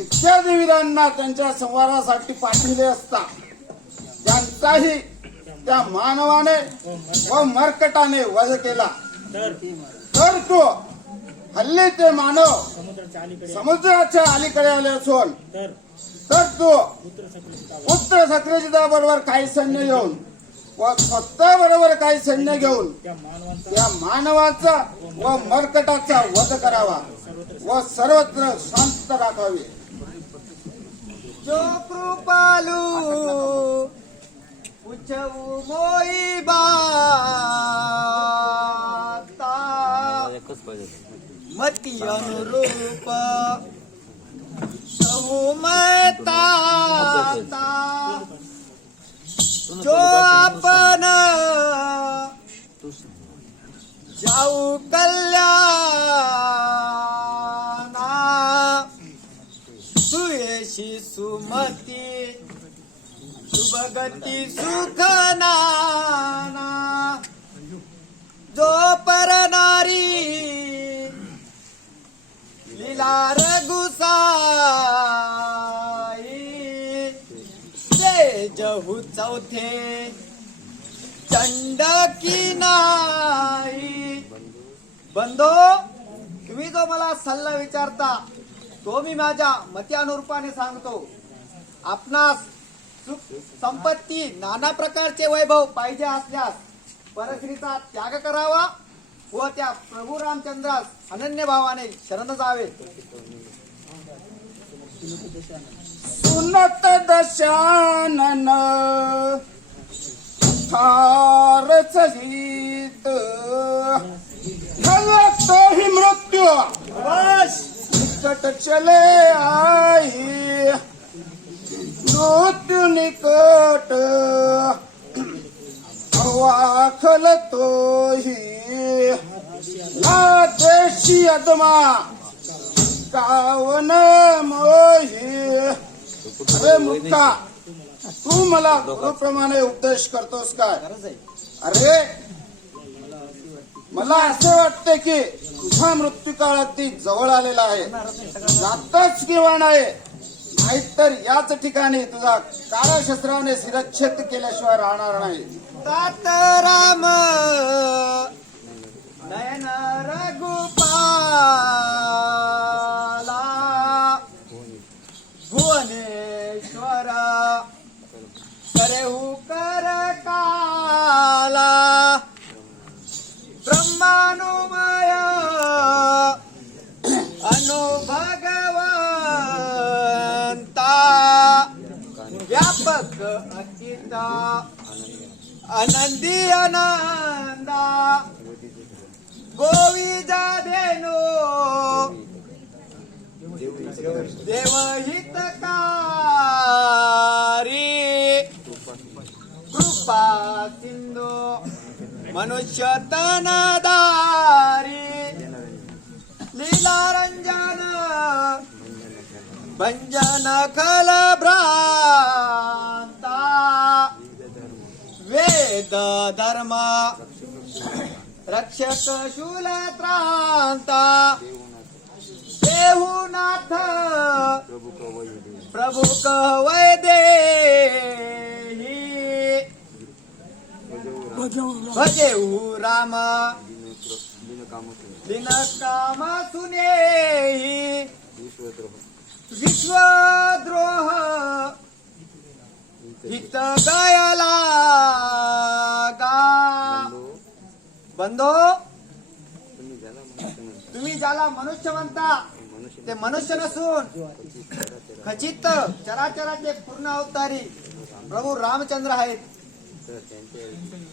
इत्यादी वीरांना त्यांच्या संवारासाठी पाठविले असता त्यांचाही त्या मानवाने व मर्कटाने वध केला, तर तो हल्ली ते मानव समुद्राच्या अलीकडे आले असून तर तो पुत्र सत्यजिता बरोबर काही सैन्य घेऊन व स्वतः बरोबर काही सैन्य घेऊन त्या मानवाचा व मर्कटाचा वध करावा व सर्वत्र शांत राखावी. जो कृपालू उचवू मोई बाता मती अनुरूप बहुमता जो आपण जाऊ कल्याणा सुयशी सुमती शुभगती सुख नाना जो परनारी लीला रघुसाई ते जहू चौथे चंड की नाही. बंधो, तुम्ही जो मला सल्ला विचारता तो मी माझ्या मत्यानुरूपाने सांगतो. आपणास सुख संपत्ती नाना प्रकारचे वैभव पाहिजे असल्यास परस्त्रीचा त्याग करावा व त्या प्रभू रामचंद्रास अनन्य भावाने शरण जावे. सुनत दशानन ठार सहित तो ही मृत्यू निकट चले आई, मृत्यू निकट वाखल तो ही या देशी अदमा कावन मोही. अरे मुक्ता, तू मला गुरुप्रमाणे उपदेश करतोस काय? अरे मला असे वाटते की तुझा मृत्यूकाळ अगदी जवळ आलेला आहे. जातच किंवा नाही, नाहीतर याच ठिकाणी तुझा काळशस्त्राने शिरच्छेद केल्याशिवाय राहणार नाही. तात राम नयन रघुपाला भुवनेश्वर करेहू कर काला ब्रह्मानुमय अनुभगवंता व्यापक अचित आनंदी आनंदा गोविजा धेनो देवहितकारी कृपा सिंधू मनुष्य तनदारी लीला रंजन भंजन खल भ्रांता वेद धर्म रक्षक शूलत्रांता देहुनाथ प्रभु कहवै देही भजेहु राम दिन काम सुनेही विश्वद्रोह हित गयला गा. बंधो, तुम्ही ज्याला मनुष्य म्हणता ते मनुष्य नसून खचित चराचराचे पूर्ण अवतारी प्रभू रामचंद्र आहेत.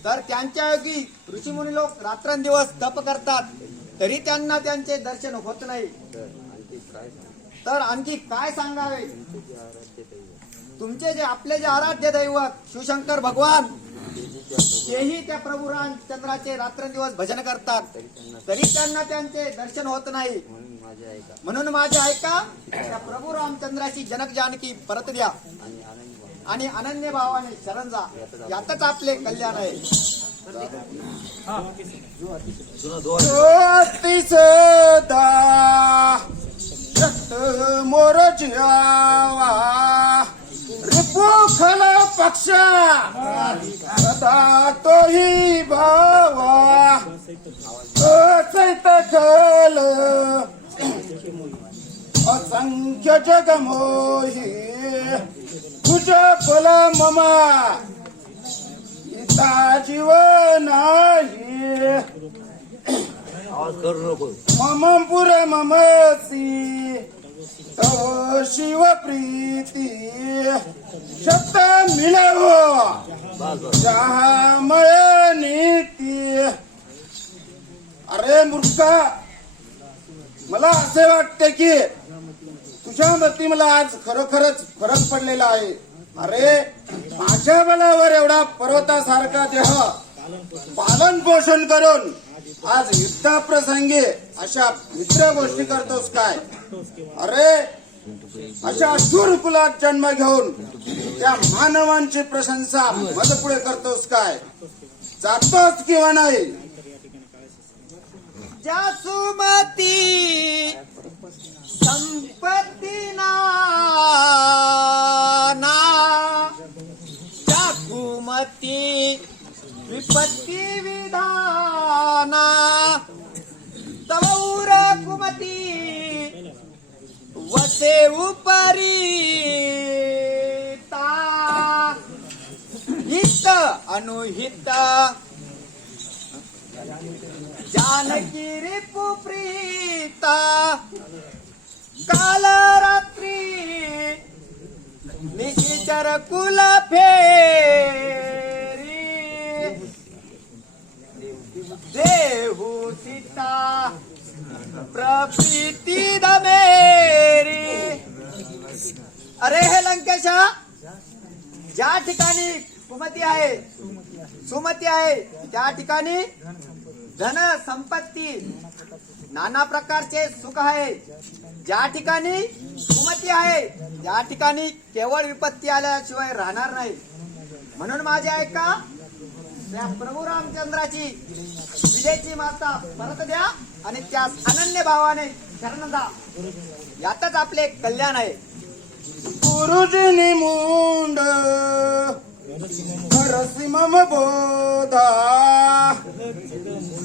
तर त्यांच्या योगी ऋषीमुनी लोक रात्रंदिवस तप करतात तरी त्यांना त्यांचे दर्शन होत नाही. तर आणखी काय सांगावे? तुमचे जे आपले जे आराध्य दैवत शिवशंकर भगवान तेही त्या प्रभू रामचंद्राचे रात्रंदिवस भजन करतात तरी त्यांना त्यांचे दर्शन होत नाही. म्हणून माझे ऐका, त्या प्रभू रामचंद्राची जनक जानकी परत द्या आणि अनन्य भावाने शरण जा, यातच आपले कल्याण आहे. ज्योतिष मोरची आवा रिपू खल पक्ष सदा तोही भावा सैत खल असंख्य जगमोही तुझ फल ममा इता जीव नाही मम पुर ममसी तव शिव प्रीती शब्द मिळव जहामय नीती. अरे मूर्खा, मला असे वाटते की तुझ्या मती मला आज खरोखरच फरक पडलेला आहे. अरे माझ्या बलावर एवढा पर्वतासारखा देह पालन पोषण करून आज युद्धाप्रसंगी अशा मित्र गोष्टी करतोस काय? अरे अशा शूर कुलात जन्म घेऊन त्या मानवांची प्रशंसा मजपुढे करतोस काय? जातोस किंवा नाही? जासुमती संपत्ती ना जाकुमती विपत्ती विधाना तवौर कुमती वसे उपरी हित अनुहित जानकी रिपु प्रीता काल रात्री निशिचर कुल फेरी देहु सीता प्रप्रीती दमेरी. अरे हे लंकेशा, ज्या ठिकाणी कुमती आहे सुमती आहे त्या ठिकाणी धन संपत्ती नाना प्रकारचे सुख आहे. ज्या ठिकाणी कुमती आहे त्या ठिकाणी केवळ विपत्ती आल्याशिवाय राहणार नाही. म्हणून माझे ऐका, त्या प्रभू रामचंद्राची विजेची माता परत द्या आणि त्यास अनन्य भावाने शरण जा. यातच आपले कल्याण आहे. गुरुजीनी मुंड करसी मम बोधा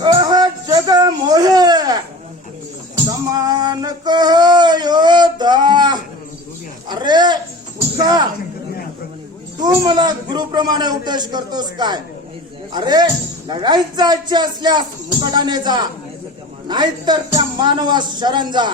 कह जग मोहे समान कह योद्धा. अरे उठा, तू मला गुरुप्रमाणे उपदेश करतोस काय? अरे लढाईत जायची असल्यास मुकटाने जा, नाहीतर त्या मानवास शरण जा.